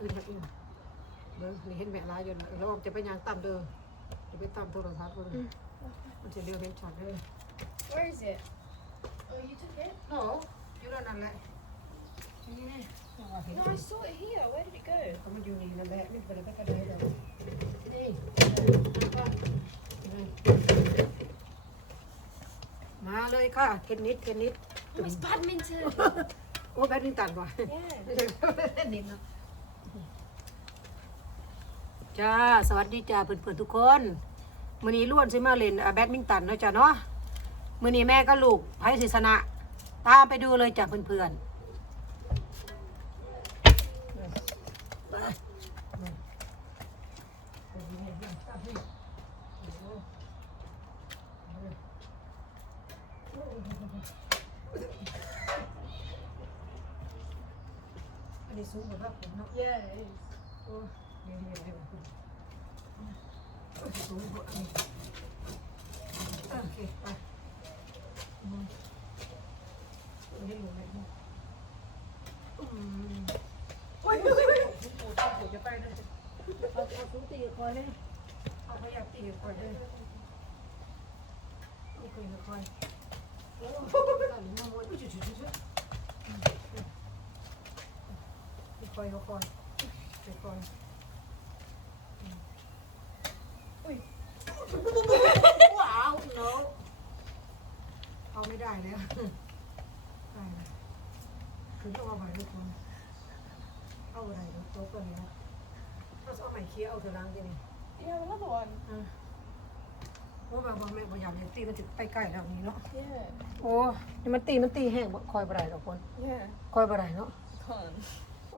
อื่นอย่างอื่นเบิ่งนี่เห็นแม่ลายอยู่นะแล้วจะไปยางต่ำเด้อจะไปต่ำโทรทัศน์บ่เลยมันจะเรียวเห็นช็อตเลย Where is it? Oh, you took it? โอ้อยู่นั่นแหละนี่ว่าเห็น No, I saw it here. Where did it go? ก็มันอยู่นี่นั่นแหละนี่ไปเลยไปกระเดยเดี๋ยวนี่มาเลยค่ะเทนนิสเทนนิส Oh, it's badminton. โอ้แบดมินตันว่ะ yeah. ไม่ใช่เล่นนิดเนาะ จ้า สวัสดีจ้าเพื่อนๆทุกคนมื้อนี้ล้วนสิมาเล่นอ่าแบดมินตันเนาะจ้าเนาะมื้อนี้แม่ก็ลูกไพ่ศิษนะตามไปดูเลยจ้าเพื่อนๆอันนี้สูงกว่าครับผมเนาะ Yeah, it is. โอ้เดี๋ยวเดี๋ยวเดี๋ยวโอ้ยสูงกว่าอันนี้โอเคไปอืมอันนี้ลงไหนบ้างอืมโอ้ยโอ้ยโอ้ยโอ้ยโอ้ยจะไปเลยเอาเอาสูงตีกับคอยเลยเอาพยายามตีกับคอยเลยโอเคกับคอยโอ้ยตันมาหมดอุ้ยจุ๊จุ๊จุ๊จุ๊อืมคอยคอยคอยคอย ไม่ได้แล้วได้นะคือต้องเอาไปทุกคนเอาอะไรทุกโต๊ะก็แล้วถ้าเอาใหม่เคี้ยวเอาเถอะล้างทีนี้ You have another one? อะเพราะบางบางแม่พยายามจะตีมันถึงไปใกล้แล้วนี้เนาะ Yeah. โอ้นี่มันตีมันตีแห้งบ่คอยบ่ได้ดอกคน Yeah. คอยบ่ได้เนาะ Can't.